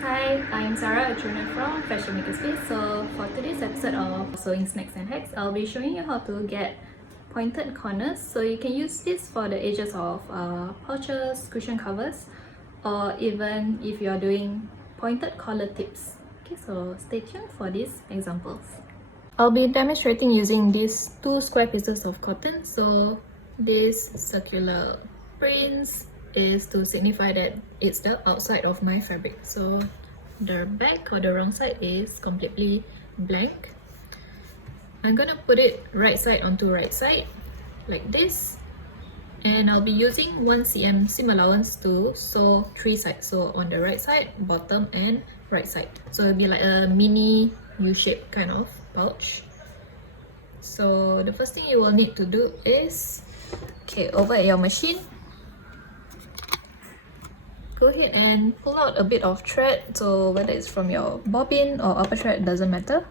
Hi, I'm Sarah, a trainer from Fashion Makerspace. So for today's episode of Sewing Snacks and Hacks, I'll be showing you how to get pointed corners. So you can use this for the edges of pouches, cushion covers, or even if you are doing pointed collar tips. Okay, so stay tuned for these examples. I'll be demonstrating using these two square pieces of cotton. So this circular prints is to signify that it's the outside of my fabric. So the back or the wrong side is completely blank. I'm gonna put it right side onto right side like this, and I'll be using 1 cm seam allowance to sew 3 sides, so on the right side, bottom and right side. So it'll be like a mini U-shaped kind of pouch. So the first thing you will need to do is, okay, over at your machine, go ahead and pull out a bit of thread. So whether it's from your bobbin or upper thread, doesn't matter.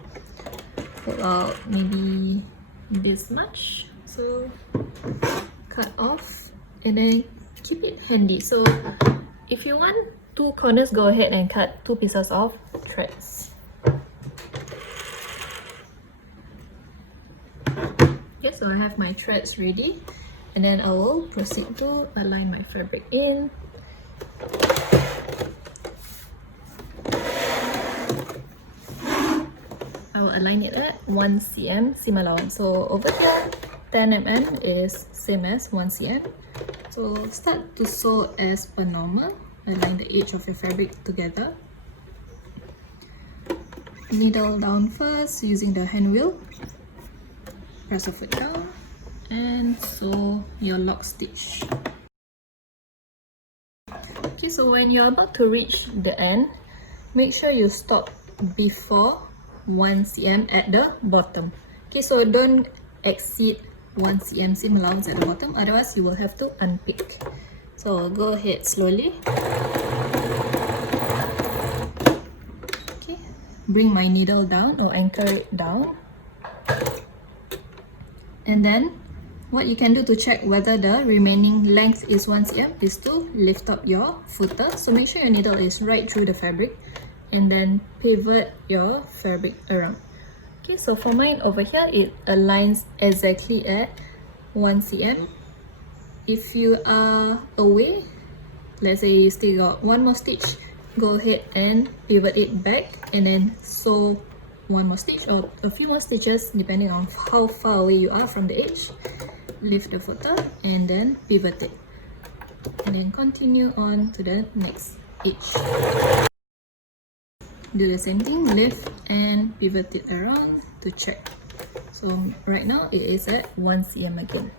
Pull out maybe this much, so cut off and then keep it handy. So if you want 2 corners, go ahead and cut 2 pieces of threads. Okay, so I have my threads ready, and then I will proceed to align my fabric in. I will align it at 1 cm seam allowance. So over here, 10 mm is same as 1 cm. So start to sew as per normal. Align the edge of your fabric together. Needle down first using the hand wheel. Press the foot down and sew your lock stitch. Okay, so when you're about to reach the end, make sure you stop before 1 cm at the bottom. Okay, so don't exceed 1 cm seam allowance at the bottom, otherwise you will have to unpick. So go ahead slowly. Okay, bring my needle down or anchor it down. And then what you can do to check whether the remaining length is 1 cm is to lift up your footer. So make sure your needle is right through the fabric and then pivot your fabric around. Okay, so for mine over here, it aligns exactly at 1 cm. If you are away, let's say you still got one more stitch, go ahead and pivot it back and then sew one more stitch or a few more stitches depending on how far away you are from the edge. Lift the footer and then pivot it, and then continue on to the next edge. Do the same thing, lift and pivot it around to check. So right now it is at 1 cm again.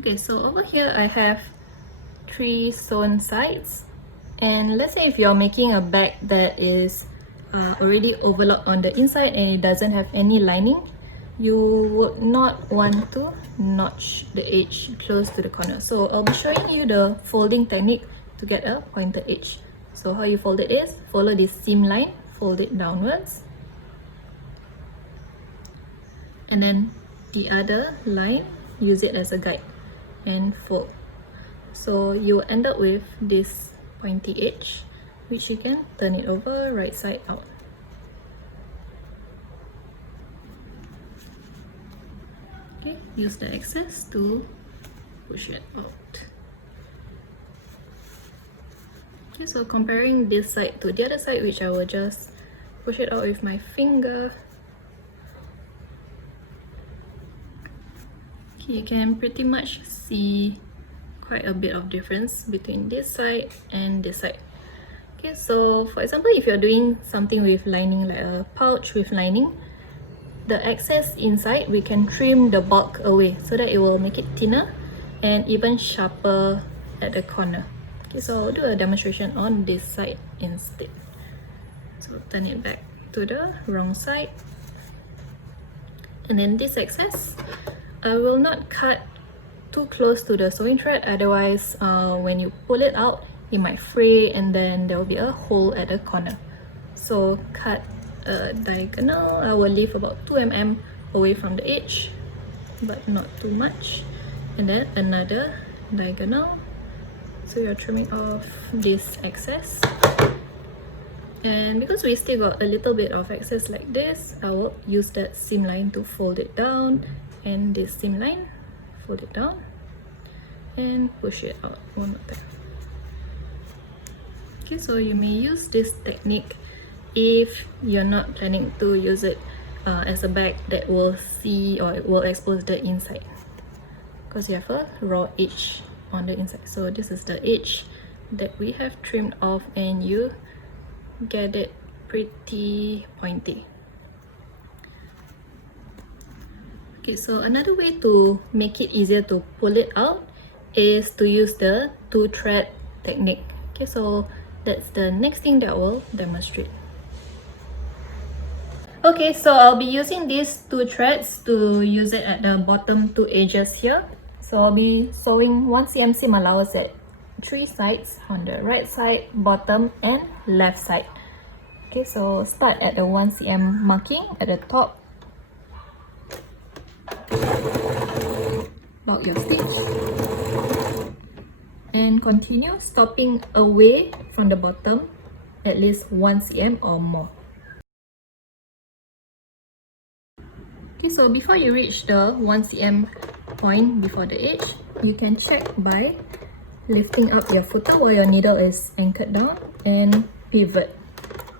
Okay, so over here I have 3 sewn sides, and let's say if you're making a bag that is already overlocked on the inside and it doesn't have any lining, you would not want to notch the edge close to the corner. So I'll be showing you the folding technique to get a pointed edge. So how you fold it is, follow this seam line, fold it downwards, and then the other line, use it as a guide and fold. So you will end up with this pointy edge, which you can turn it over right side out. Okay, use the excess to push it out. Okay, so comparing this side to the other side, which I will just push it out with my finger. Okay, you can pretty much see quite a bit of difference between this side and this side. Okay, so for example, if you're doing something with lining, like a pouch with lining, the excess inside, we can trim the bulk away so that it will make it thinner and even sharper at the corner. Okay, so I'll do a demonstration on this side instead. So turn it back to the wrong side, and then this excess, I will not cut too close to the sewing thread, otherwise when you pull it out, it might fray and then there will be a hole at the corner. So cut a diagonal. I will leave about 2 mm away from the edge, but not too much, and then another diagonal So you're trimming off this excess. And because we still got a little bit of excess like this, I will use that seam line to fold it down, and this seam line, fold it down and push it out one more time. Okay, so you may use this technique if you're not planning to use it as a bag that will see or will expose the inside, because you have a raw edge on the inside. So this is the edge that we have trimmed off, and you get it pretty pointy. Okay, so another way to make it easier to pull it out is to use the 2-thread technique. Okay, so that's the next thing that I will demonstrate. Okay, so I'll be using these 2 threads to use it at the bottom 2 edges here. So I'll be sewing 1 cm seam allowance at 3 sides, on the right side, bottom and left side. Okay, so start at the 1 cm marking at the top. Lock your stitch and continue stopping away from the bottom at least 1 cm or more. Okay, so before you reach the 1 cm point before the edge, you can check by lifting up your footer while your needle is anchored down and pivot.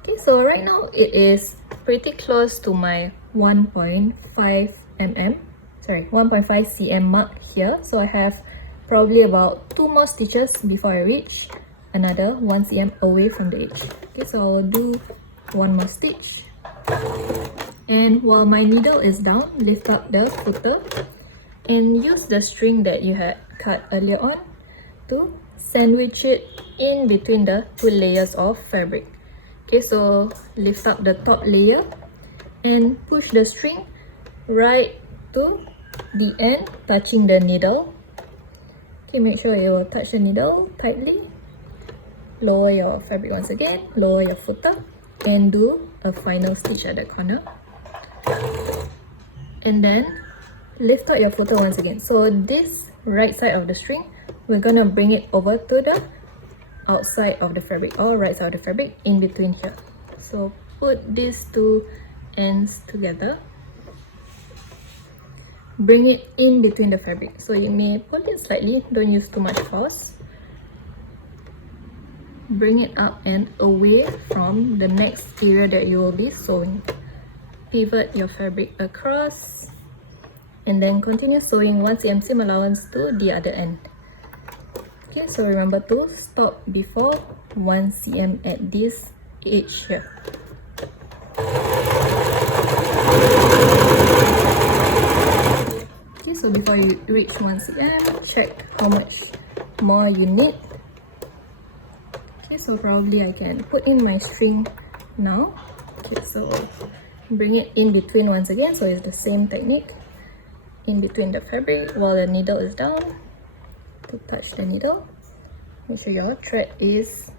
Okay, so right now it is pretty close to my 1.5 cm mark here. So I have probably about 2 more stitches before I reach another 1 cm away from the edge. Okay, so I'll do 1 more stitch. And while my needle is down, lift up the footer and use the string that you had cut earlier on to sandwich it in between the 2 layers of fabric. Okay, so lift up the top layer and push the string right to the end, touching the needle. Okay, make sure you will touch the needle tightly. Lower your fabric once again, lower your footer and do a final stitch at the corner. And then lift out your footer once again. So this right side of the string, we're gonna bring it over to the outside of the fabric or right side of the fabric in between here. So put these 2 ends together, bring it in between the fabric. So you may pull it slightly, don't use too much force. Bring it up and away from the next area that you will be sewing. Pivot your fabric across and then continue sewing 1 cm seam allowance to the other end. Okay, so remember to stop before 1 cm at this edge here. Okay, so before you reach 1 cm, check how much more you need. Okay, so probably I can put in my string now. Okay, so bring it in between once again, so it's the same technique. In between the fabric while the needle is down, to touch the needle. Make sure your thread is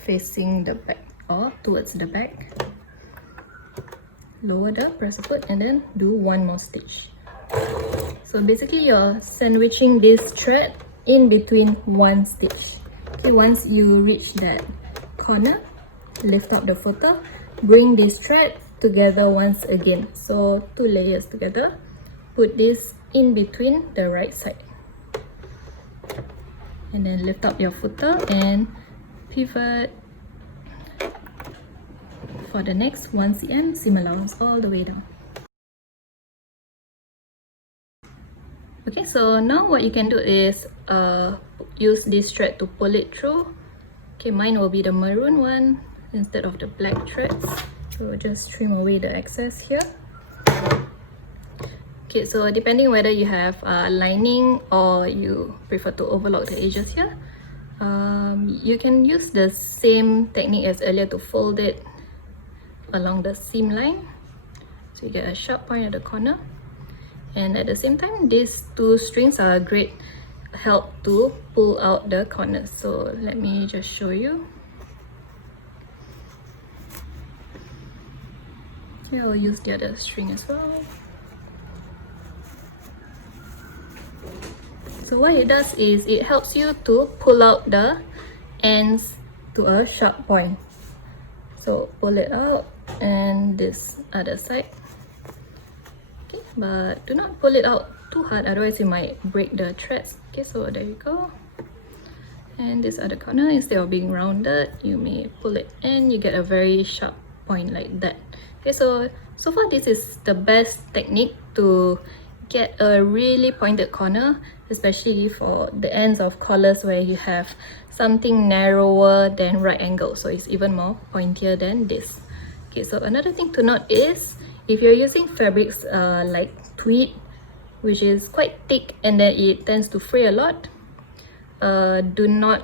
facing the back or towards the back. Lower the presser foot and then do 1 more stitch. So basically you're sandwiching this thread in between 1 stitch. Okay, once you reach that corner, lift up the footer, bring this thread together once again. So 2 layers together. Put this in between the right side. And then lift up your footer and pivot for the next 1 cm seam allowance all the way down. Okay, so now what you can do is use this thread to pull it through. Okay, mine will be the maroon one instead of the black threads. So we'll just trim away the excess here. Okay, so depending whether you have lining or you prefer to overlock the edges here, you can use the same technique as earlier to fold it along the seam line. So you get a sharp point at the corner. And at the same time, these 2 strings are a great help to pull out the corners. So let me just show you. Okay, I'll use the other string as well. So what it does is it helps you to pull out the ends to a sharp point. So pull it out and this other side. Okay, but do not pull it out too hard, otherwise you might break the threads. Okay, so there you go. And this other corner, instead of being rounded, you may pull it and you get a very sharp point like that. Okay, so far this is the best technique to get a really pointed corner, especially for the ends of collars where you have something narrower than right angle, so it's even more pointier than this. Okay, so another thing to note is if you're using fabrics like tweed, which is quite thick and then it tends to fray a lot, do not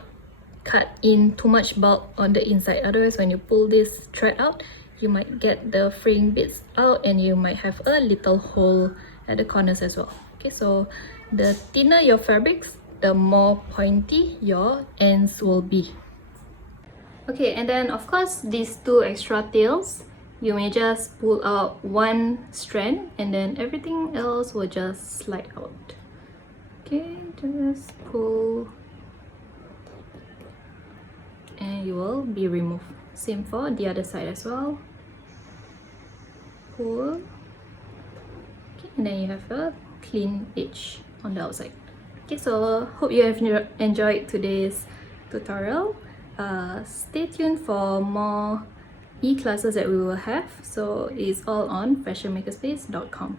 cut in too much bulk on the inside, otherwise when you pull this thread out, you might get the fraying bits out and you might have a little hole at the corners as well. Okay, so the thinner your fabrics, the more pointy your ends will be. Okay, and then of course these two extra tails, you may just pull out one strand and then everything else will just slide out. Okay, just pull and you will be removed. Same for the other side as well. Pull. Okay, and then you have a clean edge on the outside. Okay, so hope you have enjoyed today's tutorial. Stay tuned for more e-classes that we will have. So it's all on fashionmakerspace.com.